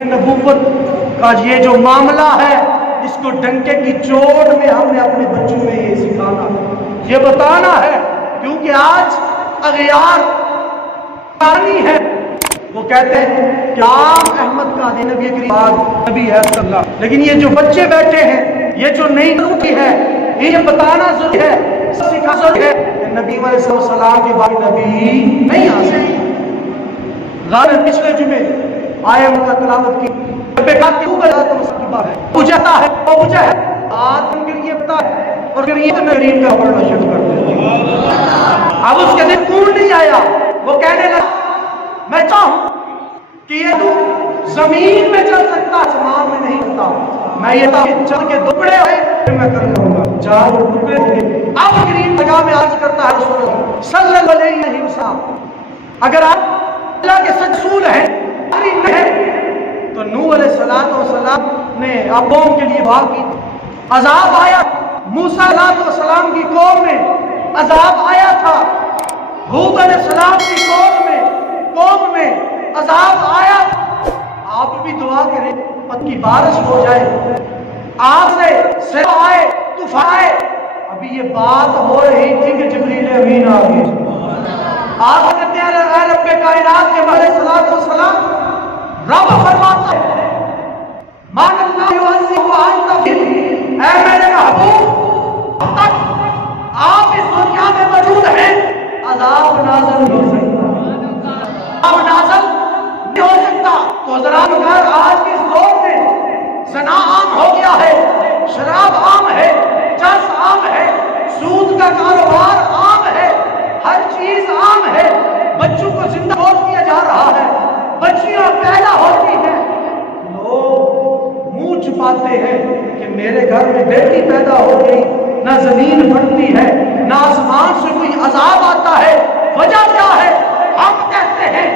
नबूवत का ये जो मामला है, इसको डंके की चोट में हमने अपने बच्चों में ये सिखाना, ये बताना है, क्योंकि आज अगयार पानी है। वो कहते हैं कि आम अहमद का नबी नबी है सल्लल्लाहु, लेकिन ये जो बच्चे बैठे हैं, ये जो नई नौकी है, ये बताना जरूरी है, सिखा जरूरी है कि नबी सलाम के बाद नबी नहीं आ सकते। पिछले जुमे आया उनका तलावत की बुझाता है वो बुझा है आज उनके लिए पता है, और फिर ये करीम का पढ़ना शुरू कर दिया। अब उसके दिन कूड़ नहीं आया, वो कहने लगा मैं चाहूं कि ये तू जमीन में चल सकता, आसमान में नहीं चलता, मैं ये चल के दुबड़े हुए मैं कर लूंगा, चार टुकड़े होंगे। अब करीम जगह में आज करता है रसूल सल्लल्लाहु अलैहि वसल्लम, अगर आप अल्लाह के रसूल हैं तो नूह अलैहिस्सलाम ने कौम के लिए दुआ की, अजाब आया। मूसा अलैहिस्सलाम की कौम में अजाब आया था, हूद अलैहिस्सलाम की कौम में अजाब आया। आप भी दुआ करें पत्ती बारिश हो जाए, आग से आए, तूफान आए। अभी ये बात हो रही थी कि जिब्रील अमीन आ गए। आप कहते हैं रब्बे कायनात के अलैहिस्सलाम रब फरमाता है मान अल्लाह युअज़्ज़िबु अंत ऐ मेरे महबूब, अब तक आप इस दुनिया में मौजूद हैं, अज़ाब नाज़िल नहीं हो सकता, अब नाज़िल नहीं हो सकता। तो जरा घर आज के इस दौर में ज़ना आम हो गया है, शराब आम है, चर्स आम है, सूद का कारोबार आम है, हर चीज आम है, बच्चों को जिंदा मौत किया जा रहा है, बच्चियां पैदा होती हैं, लोग मुंह छुपाते हैं कि मेरे घर में बेटी पैदा हो गई, ना जमीन बढ़ती है, ना आसमान से कोई अजाब आता है। वजह क्या है? हम कहते हैं